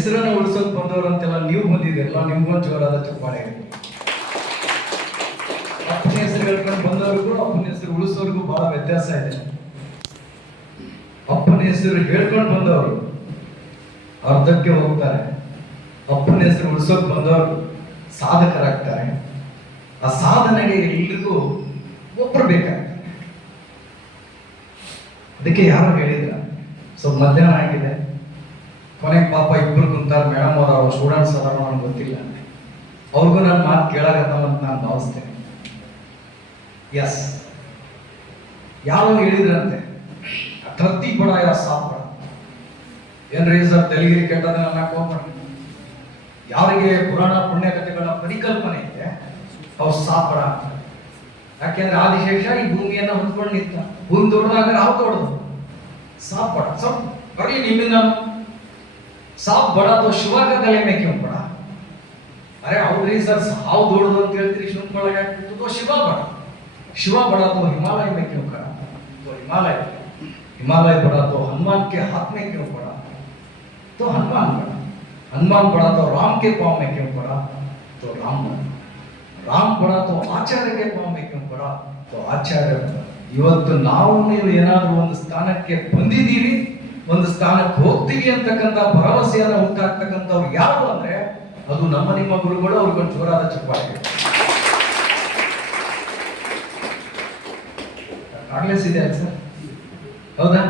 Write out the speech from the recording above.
ಹೆಸರನ್ನು ಉಳಿಸೋಕೆ ಬಂದವರಂತೆಲ್ಲ ನೀವು ಬಂದಿದ್ದೀರಲ್ಲ, ನಿಮ್ಗೊಂದು ಜೋರಾದ ಚಪ್ಪಾಳೆ. ಅಪ್ಪನ ಹೆಸರು ಹೇಳ್ಕೊಂಡು ಬಂದವ್ರಿಗೂ ಅಪ್ಪನ ಹೆಸರು ಉಳಿಸೋರ್ಗೂ ಬಹಳ ವ್ಯತ್ಯಾಸ ಇದೆ. ಅಪ್ಪನ ಹೆಸರು ಹೇಳ್ಕೊಂಡು ಬಂದವರು ಅರ್ಧಕ್ಕೆ ಹೋಗ್ತಾರೆ, ಅಪ್ಪನ ಹೆಸರು ಉಳಿಸೋಕೆ ಬಂದವರು ಸಾಧಕರಾಗ್ತಾರೆ. ಆ ಸಾಧನೆಗೆ ಎಲ್ರಿಗೂ ಒಬ್ಬರು ಬೇಕಾಗ್ತಾರೆ. ಅದಕ್ಕೆ ಯಾರು ಹೇಳಿದ್ರ ಸ್ವಲ್ಪ ಮಧ್ಯಾಹ್ನ ಆಗಿದೆ, ಕೊನೆಗೆ ಪಾಪ ಇಬ್ಬರು ಕುಂತಾರ, ಮೇಡಮ್ ಅವ್ರ ಸ್ಟೂಡೆಂಟ್ಸ್ ಅದಾರ, ನನಗೆ ಗೊತ್ತಿಲ್ಲ, ಅವ್ರಿಗೂ ನಾನು ಮಾತು ಕೇಳಾಕತ್ತಾವ ಅಂತ ನಾನು ಭಾವಿಸ್ತೇನೆ. ಎಸ್, ಯಾವಾಗ ಹೇಳಿದ್ರಂತೆ ತರ್ತಿ ಬಡ ಯಾ ಸಾಪ್ ಬಡ, ಏನ್ರಿ ಸರ್ ತೆಲುಗಿರಿ ಕೆಟ್ಟದನ್ನ ಅನ್ನಕ್ಕೆ ಹೋಗ್ಬೇಡ. ಯಾರಿಗೆ ಪುರಾಣ ಪುಣ್ಯಕಥೆಗಳ ಪರಿಕಲ್ಪನೆ ಇದೆ ಅವ್ರು ಸಾಪಡ ಅಂತ. ಯಾಕೆಂದ್ರೆ ಆದಿಶೇಷ ಈ ಭೂಮಿಯನ್ನ ಹೊಂದ್ಕೊಂಡು ನಿಂತ, ಭೂಮಿ ದೊಡ್ಡದಾಗ ನಾವು ದೊಡ್ಡದು. ಸಾಪ್ ಬಡ ಸ್ವಲ್ಪ ಬರಲಿ ನಿಮ್ಮಿಂದ. ಸಾಪ್ ಬಡ तो ಶಿವ का गले में क्यों पड़ा? अरे ಹೌದ್ರಿ ಸರ್, ಹಾವು ದೊಡ್ಡದು ಅಂತ ಹೇಳ್ತೀರಿ, ಶೃಂಖಲ ಹಾಕ್ಬಿಟ್ಟು तो ಶಿವ ಬಡ. ಶಿವ बड़ा तो हिमालय में क्यों खड़ा? तो हिमालय बड़ा तो हनुमान के हाथ में क्यों पड़ा? तो हनुमान बड़ा. हनुमान बड़ा तो राम के पाँव में क्यों पड़ा? तो राम बड़ा. राम बड़ा तो आचार्य के पाँव में क्यों पड़ा? तो आचार्य बड़ा. ಇವತ್ತು ನಾವು ನೀವು ಏನಾದರೂ ಒಂದು ಸ್ಥಾನಕ್ಕೆ ಬಂದಿದ್ದೀವಿ, ಒಂದು ಸ್ಥಾನಕ್ಕೆ ಹೋಗ್ತೀವಿ ಅಂತಕ್ಕಂಥ ಭರವಸೆಯನ್ನು ಉಂಟಾಗ್ತಕ್ಕಂಥವ್ರು ಯಾರು ಅಂದ್ರೆ ಅದು ನಮ್ಮ ನಿಮ್ಮ ಗುರುಗಳು. ಅವ್ರಿಗೊಂದು ಜೋರಾದ ಚಪ್ಪಾಳೆ. ಆಗ್ಲೇಸಿದೆ ಸರ್, ಹೌದಾ?